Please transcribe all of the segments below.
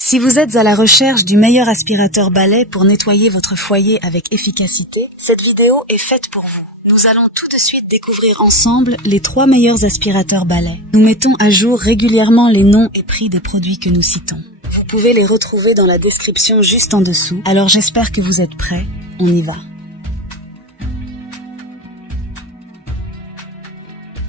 Si vous êtes à la recherche du meilleur aspirateur balai pour nettoyer votre foyer avec efficacité, cette vidéo est faite pour vous. Nous allons tout de suite découvrir ensemble les 3 meilleurs aspirateurs balai. Nous mettons à jour régulièrement les noms et prix des produits que nous citons. Vous pouvez les retrouver dans la description juste en dessous, alors j'espère que vous êtes prêts, on y va.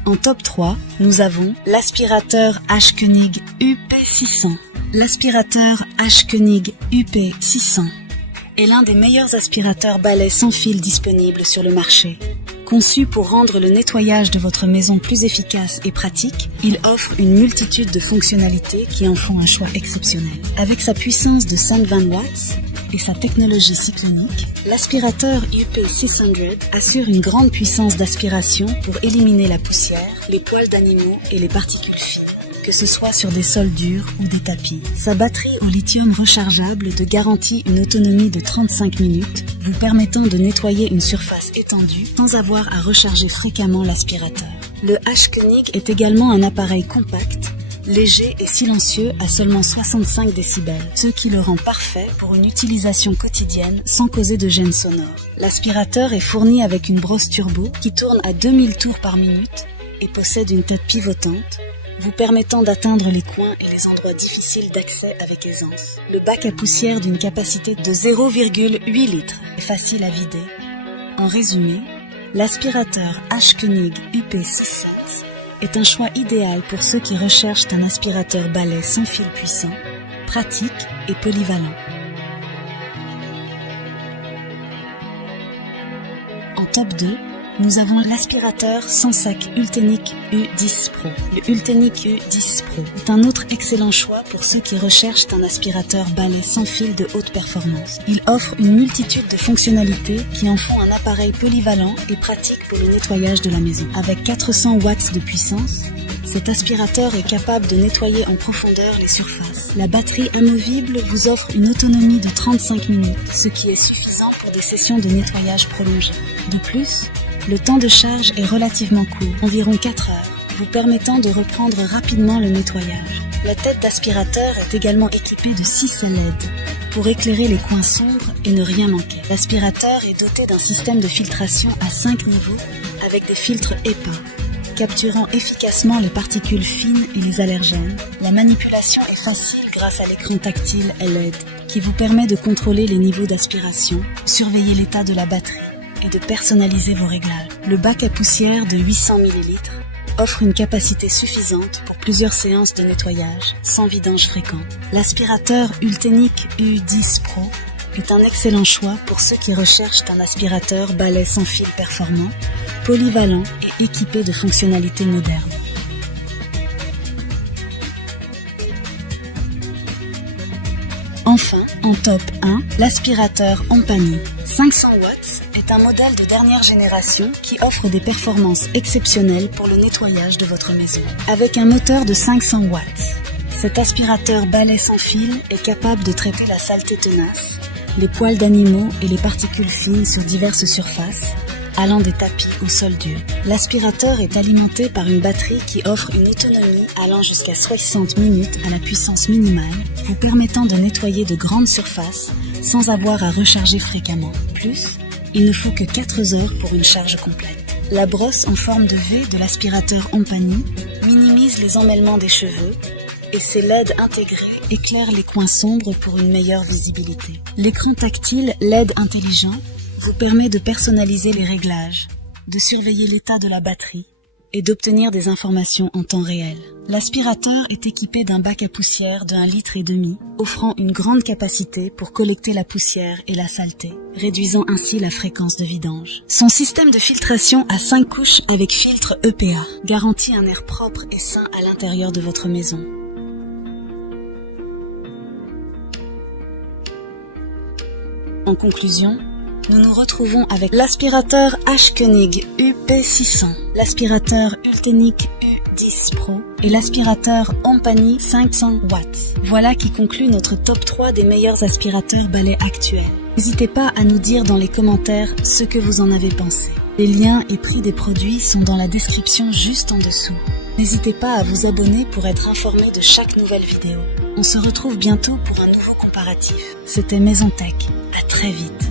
En top 3, nous avons l'aspirateur H-Konig UP600. L'aspirateur H-Konig UP600 est l'un des meilleurs aspirateurs balai sans fil disponibles sur le marché. Conçu pour rendre le nettoyage de votre maison plus efficace et pratique, il offre une multitude de fonctionnalités qui en font un choix exceptionnel. Avec sa puissance de 120 watts et sa technologie cyclonique, l'aspirateur UP600 assure une grande puissance d'aspiration pour éliminer la poussière, les poils d'animaux et les particules fines, que ce soit sur des sols durs ou des tapis. Sa batterie au lithium rechargeable te garantit une autonomie de 35 minutes, vous permettant de nettoyer une surface étendue sans avoir à recharger fréquemment l'aspirateur. Le H-Konig est également un appareil compact, léger et silencieux à seulement 65 décibels, ce qui le rend parfait pour une utilisation quotidienne sans causer de gêne sonore. L'aspirateur est fourni avec une brosse turbo qui tourne à 2000 tours par minute et possède une tête pivotante, vous permettant d'atteindre les coins et les endroits difficiles d'accès avec aisance. Le bac à poussière d'une capacité de 0,8 litres est facile à vider. En résumé, l'aspirateur H-Konig UP600 est un choix idéal pour ceux qui recherchent un aspirateur balai sans fil puissant, pratique et polyvalent. En top 2, nous avons l'aspirateur Sensac Ultenic U10 Pro. Le Ultenic U10 Pro est un autre excellent choix pour ceux qui recherchent un aspirateur balai sans fil de haute performance. Il offre une multitude de fonctionnalités qui en font un appareil polyvalent et pratique pour le nettoyage de la maison. Avec 400 watts de puissance, cet aspirateur est capable de nettoyer en profondeur les surfaces. La batterie amovible vous offre une autonomie de 35 minutes, ce qui est suffisant pour des sessions de nettoyage prolongées. De plus, le temps de charge est relativement court, environ 4 heures, vous permettant de reprendre rapidement le nettoyage. La tête d'aspirateur est également équipée de 6 LED pour éclairer les coins sombres et ne rien manquer. L'aspirateur est doté d'un système de filtration à 5 niveaux avec des filtres EPA, capturant efficacement les particules fines et les allergènes. La manipulation est facile grâce à l'écran tactile LED qui vous permet de contrôler les niveaux d'aspiration, surveiller l'état de la batterie et de personnaliser vos réglages. Le bac à poussière de 800 ml offre une capacité suffisante pour plusieurs séances de nettoyage, sans vidange fréquent. L'aspirateur Ultenic U10 Pro est un excellent choix pour ceux qui recherchent un aspirateur balai sans fil performant, polyvalent et équipé de fonctionnalités modernes. Enfin, en top 1, l'aspirateur Ompany 500 watts est un modèle de dernière génération qui offre des performances exceptionnelles pour le nettoyage de votre maison. Avec un moteur de 500 watts, cet aspirateur balai sans fil est capable de traiter la saleté tenace, les poils d'animaux et les particules fines sur diverses surfaces, allant des tapis au sol dur. L'aspirateur est alimenté par une batterie qui offre une autonomie allant jusqu'à 60 minutes à la puissance minimale, vous permettant de nettoyer de grandes surfaces sans avoir à recharger fréquemment. Plus, il ne faut que 4 heures pour une charge complète. La brosse en forme de V de l'aspirateur Ompany minimise les emmêlements des cheveux et ses LED intégrés éclairent les coins sombres pour une meilleure visibilité. L'écran tactile LED intelligent vous permet de personnaliser les réglages, de surveiller l'état de la batterie et d'obtenir des informations en temps réel. L'aspirateur est équipé d'un bac à poussière de 1,5 litre, offrant une grande capacité pour collecter la poussière et la saleté, réduisant ainsi la fréquence de vidange. Son système de filtration à 5 couches avec filtre EPA garantit un air propre et sain à l'intérieur de votre maison. En conclusion, nous nous retrouvons avec l'aspirateur H-Konig UP600, l'aspirateur Ultenic U10 Pro et l'aspirateur Ompany 500 watts. Voilà qui conclut notre top 3 des meilleurs aspirateurs balai actuels. N'hésitez pas à nous dire dans les commentaires ce que vous en avez pensé. Les liens et prix des produits sont dans la description juste en dessous. N'hésitez pas à vous abonner pour être informé de chaque nouvelle vidéo. On se retrouve bientôt pour un nouveau comparatif. C'était Maison Tech. À très vite.